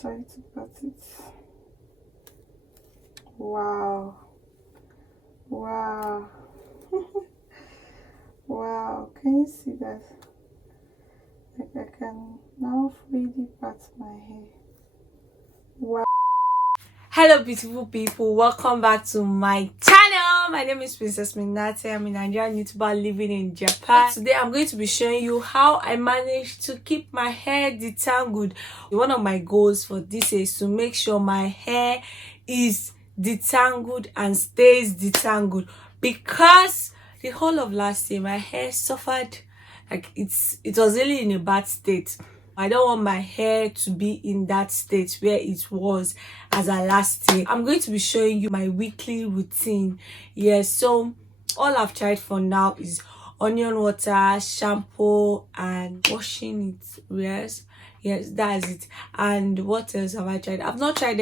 Try to pat it. Wow. Wow. Wow. Can you see that? Like I can now freely pat my hair. Wow. Hello beautiful people, welcome back to my channel. My name is Princess Minate. I'm a Nigerian YouTuber living in Japan. Today I'm going to be showing you how I managed to keep my hair detangled. One of my goals for this is to make sure my hair is detangled and stays detangled, because the whole of last year my hair suffered, like it was really in a bad state. I don't want my hair to be in that state where it was as a last year. I'm going to be showing you my weekly routine. Yes, so all I've tried for now is onion water, shampoo, and washing it. Yes, that's it. And what else have I tried? I've not tried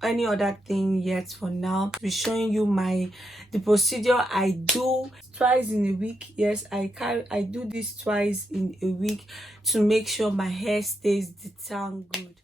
any other thing yet for now. I'll be showing you the procedure I do twice in a week. Yes, I do this twice in a week to make sure my hair stays detangled.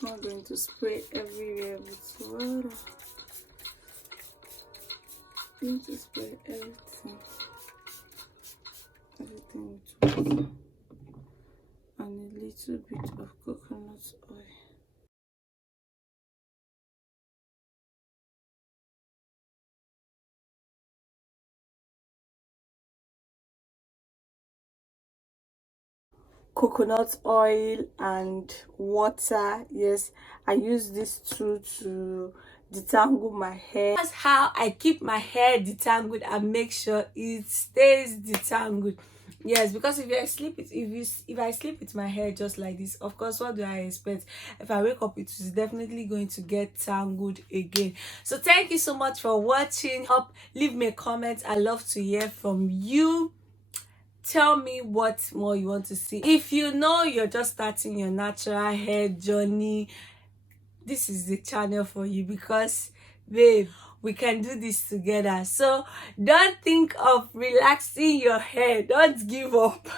I'm not going to spray everywhere with water. I'm going to spray everything with water and a little bit of coconut oil. Coconut oil and water. Yes, I use these two to detangle my hair. That's how I keep my hair detangled and make sure it stays detangled. Yes, because if I sleep with my hair just like this, of course, what do I expect? If I wake up, it is definitely going to get tangled again. So thank you so much for watching. Leave me a comment. I love to hear from you. Tell me what more you want to see. If you know you're just starting your natural hair journey, this is the channel for you, because babe, we can do this together. So don't think of relaxing your hair. Don't give up.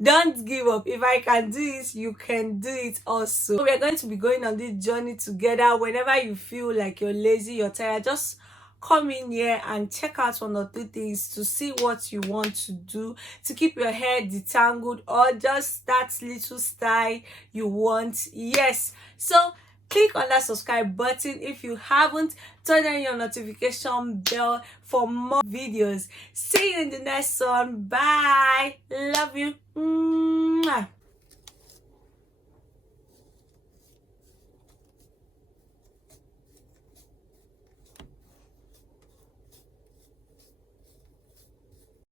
Don't give up. If I can do it, you can do it also. We're going to be going on this journey together. Whenever you feel like you're lazy, you're tired, just come in here and check out 1 or 2 things to see what you want to do to keep your hair detangled, or just that little style you want. Yes, so click on that subscribe button if you haven't. Turn on your notification bell for more videos. See you in the next one. Bye. Love you. Mwah.